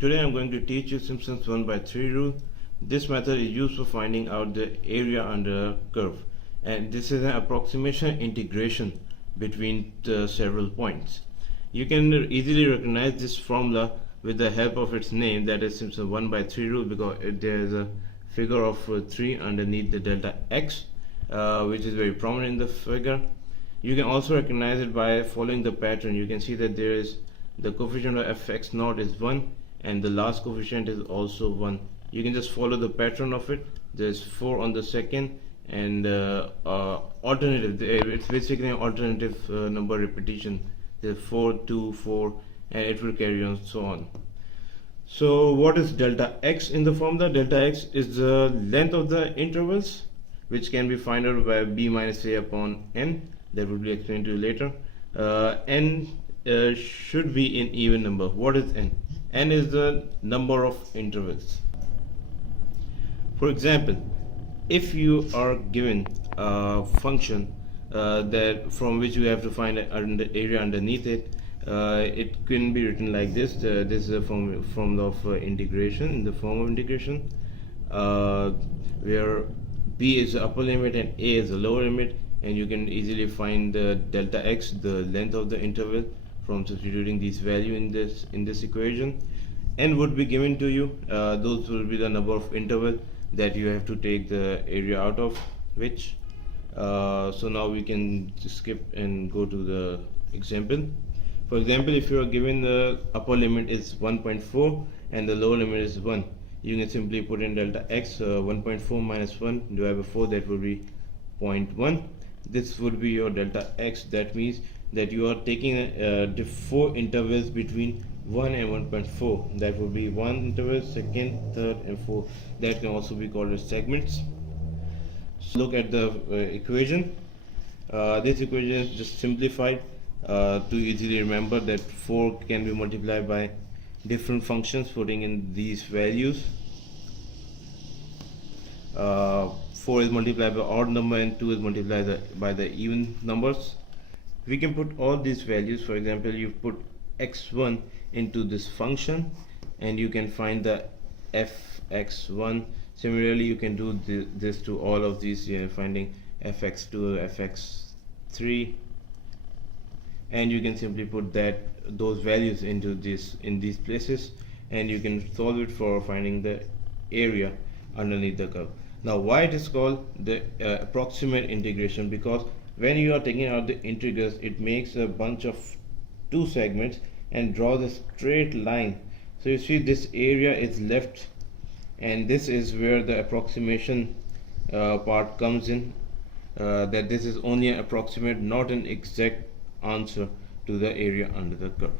Today I'm going to teach you Simpson's 1 by 3 rule. This method is used for finding out the area under a curve, and this is an approximation integration between several points. You can easily recognize this formula with the help of its name, that is Simpson's 1 by 3 rule, because there is a figure of 3 underneath the delta x, which is very prominent in the figure. You can also recognize it by following the pattern. You can see that there is the coefficient of fx naught is 1 and the last coefficient is also 1. You can just follow the pattern of it. There's 4 on the second and alternative. It's basically an alternative number repetition. There's 4, 2, 4, and it will carry on so on. So what is delta x in the formula? Delta x is the length of the intervals, which can be found out by b minus a upon n. That will be explained to you later. N should be in even number. What is n? N is the number of intervals. For example, if you are given a function that from which you have to find an area underneath it, it can be written like this. This is a form of integration, in the form of integration, where b is the upper limit and a is the lower limit, and you can easily find the delta x, the length of the interval, from substituting these value in this equation. N would be given to you. Those will be the number of interval that you have to take the area out of which. So now we can skip and go to the example. For example, if you are given the upper limit is 1.4 and the lower limit is 1, you can simply put in delta x. 1.4 minus 1 divided by 4, that will be 0.1. This would be your delta x. That means that you are taking 4 intervals between 1 and 1.4. That would be 1 interval, second, third, and fourth. That can also be called as segments. So look at the equation. This equation is just simplified to easily remember that 4 can be multiplied by different functions, putting in these values. 4 is multiplied by odd number and 2 is multiplied by the even numbers. We can put all these values. For example, you put x1 into this function and you can find the fx1. Similarly, you can do this to all of these, finding fx2, fx3, and you can simply put those values into these places, and you can solve it for finding the area underneath the curve. Now, why it is called the approximate integration? Because when you are taking out the integrals, it makes a bunch of 2 segments and draws a straight line. So you see this area is left, and this is where the approximation part comes in, that this is only an approximate, not an exact answer to the area under the curve.